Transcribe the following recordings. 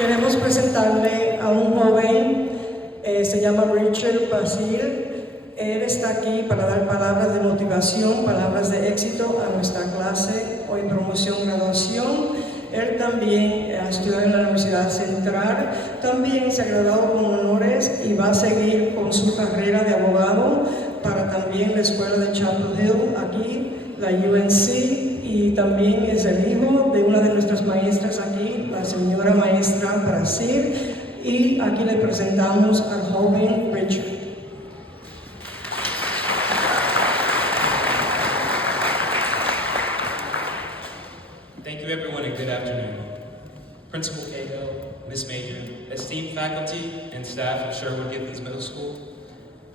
Queremos presentarle a un joven, se llama Richard Basil. Él está aquí para dar palabras de motivación, palabras de éxito a nuestra clase, hoy promoción, graduación. Él también ha estudiado en la Universidad Central, también se ha graduado con honores y va a seguir con su carrera de abogado para también la escuela de Chapel Hill, aquí, la UNC, y también es el hijo de una de nuestras maestras aquí, la señora maestra Brasil, y aquí le presentamos al joven Richard. Thank you everyone and good afternoon. Principal Cahill, Ms. Major, esteemed faculty and staff of Sherwood Githens Middle School,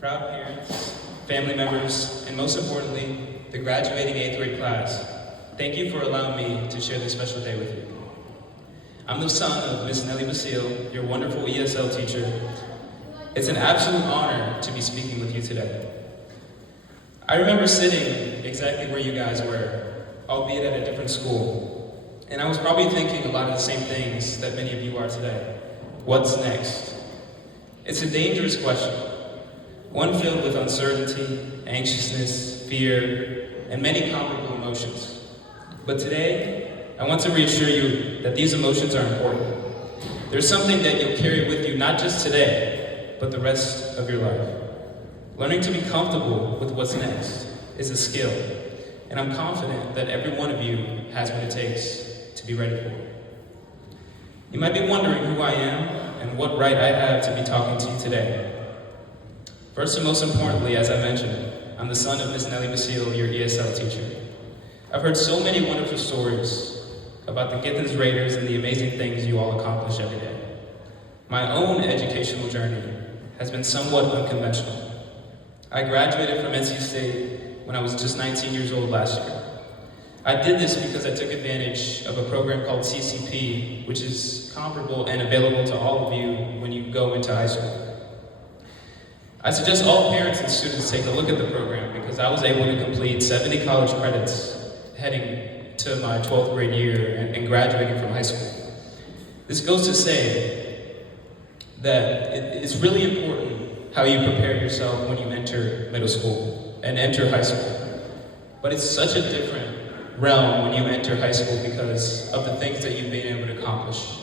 proud parents, family members, and most importantly, the graduating 8th grade class, thank you for allowing me to share this special day with you. I'm the son of Ms. Nellie Basile, your wonderful ESL teacher. It's an absolute honor to be speaking with you today. I remember sitting exactly where you guys were, albeit at a different school. And I was probably thinking a lot of the same things that many of you are today. What's next? It's a dangerous question, one filled with uncertainty, anxiousness, fear, and many comparable emotions. But today, I want to reassure you that these emotions are important. There's something that you'll carry with you not just today, but the rest of your life. Learning to be comfortable with what's next is a skill, and I'm confident that every one of you has what it takes to be ready for it. You might be wondering who I am and what right I have to be talking to you today. First and most importantly, as I mentioned, I'm the son of Ms. Nellie Basile, your ESL teacher. I've heard so many wonderful stories about the Githens Raiders and the amazing things you all accomplish every day. My own educational journey has been somewhat unconventional. I graduated from NC State when I was just 19 years old last year. I did this because I took advantage of a program called CCP, which is comparable and available to all of you when you go into high school. I suggest all parents and students take a look at the program because I was able to complete 70 college credits heading to my 12th grade year and graduating from high school. This goes to say that it's really important how you prepare yourself when you enter middle school and enter high school. But it's such a different realm when you enter high school because of the things that you've been able to accomplish.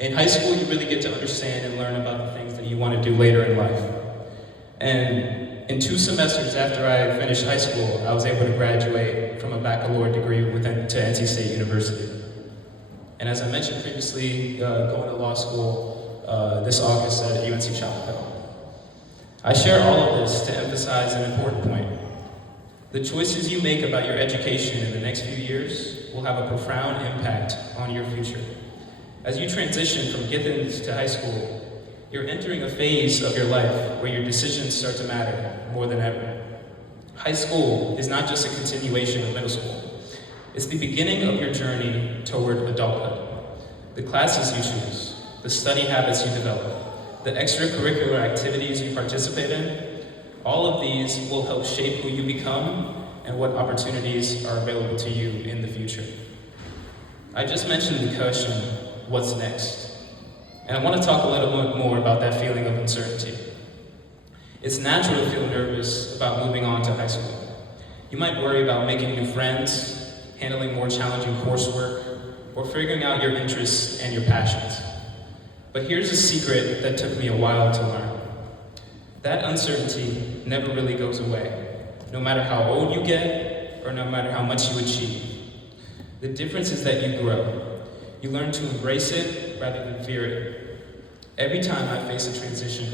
In high school, you really get to understand and learn about the things that you want to do later in life. And in 2 semesters after I finished high school, I was able to graduate from a baccalaureate degree to NC State University. And as I mentioned previously, going to law school this August at UNC Chapel Hill. I share all of this to emphasize an important point. The choices you make about your education in the next few years will have a profound impact on your future. As you transition from Githens to high school, you're entering a phase of your life where your decisions start to matter more than ever. High school is not just a continuation of middle school. It's the beginning of your journey toward adulthood. The classes you choose, the study habits you develop, the extracurricular activities you participate in, all of these will help shape who you become and what opportunities are available to you in the future. I just mentioned the question, what's next? And I want to talk a little bit more about that feeling of uncertainty. It's natural to feel nervous about moving on to high school. You might worry about making new friends, handling more challenging coursework, or figuring out your interests and your passions. But here's a secret that took me a while to learn. That uncertainty never really goes away, no matter how old you get or no matter how much you achieve. The difference is that you grow. You learn to embrace it rather than fear it. Every time I face a transition,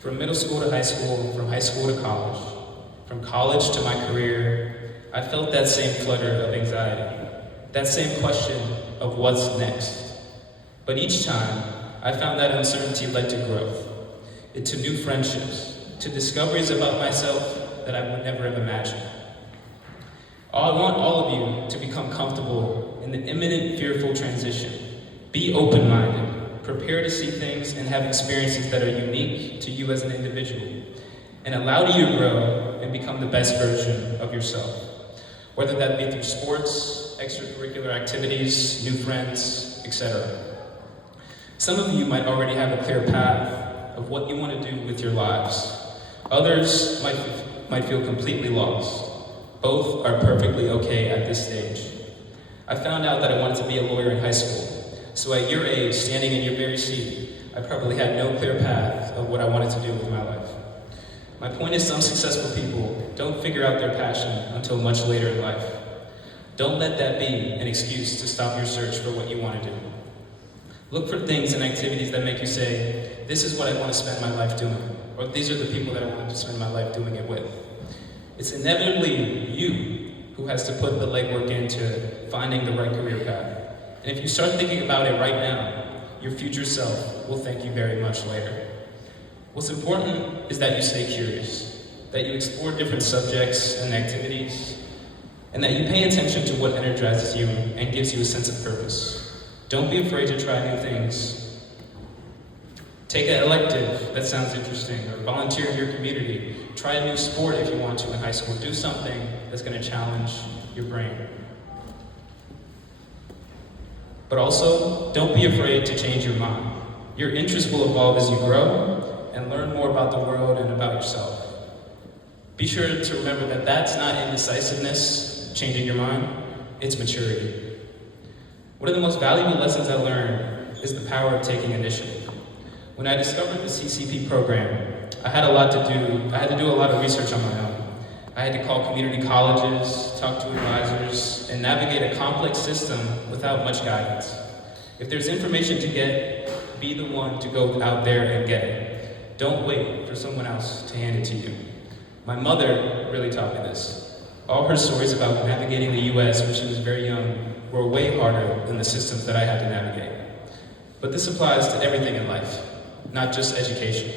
from middle school to high school, from high school to college to my career, I felt that same flutter of anxiety, that same question of what's next. But each time, I found that uncertainty led to growth, to new friendships, to discoveries about myself that I would never have imagined. I want all of you to become comfortable in the imminent, fearful transition. Be open-minded, prepare to see things and have experiences that are unique to you as an individual, and allow you to grow and become the best version of yourself. Whether that be through sports, extracurricular activities, new friends, etc. Some of you might already have a clear path of what you want to do with your lives. Others might feel completely lost. Both are perfectly okay at this stage. I found out that I wanted to be a lawyer in high school. So at your age, standing in your very seat, I probably had no clear path of what I wanted to do with my life. My point is, some successful people don't figure out their passion until much later in life. Don't let that be an excuse to stop your search for what you want to do. Look for things and activities that make you say, this is what I want to spend my life doing, or these are the people that I want to spend my life doing it with. It's inevitably you who has to put the legwork into finding the right career path. And if you start thinking about it right now, your future self will thank you very much later. What's important is that you stay curious, that you explore different subjects and activities, and that you pay attention to what energizes you and gives you a sense of purpose. Don't be afraid to try new things. Take an elective that sounds interesting, or volunteer in your community. Try a new sport if you want to in high school. Do something that's going to challenge your brain. But also, don't be afraid to change your mind. Your interests will evolve as you grow and learn more about the world and about yourself. Be sure to remember that that's not indecisiveness, changing your mind, it's maturity. One of the most valuable lessons I learned is the power of taking initiative. When I discovered the CCP program, I had to do a lot of research on my own. I had to call community colleges, talk to advisors, and navigate a complex system without much guidance. If there's information to get, be the one to go out there and get it. Don't wait for someone else to hand it to you. My mother really taught me this. All her stories about navigating the US when she was very young were way harder than the systems that I had to navigate. But this applies to everything in life, not just education.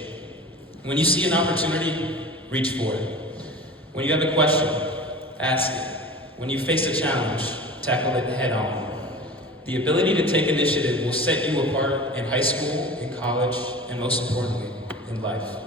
When you see an opportunity, reach for it. When you have a question, ask it. When you face a challenge, tackle it head on. The ability to take initiative will set you apart in high school, in college, and most importantly, in life.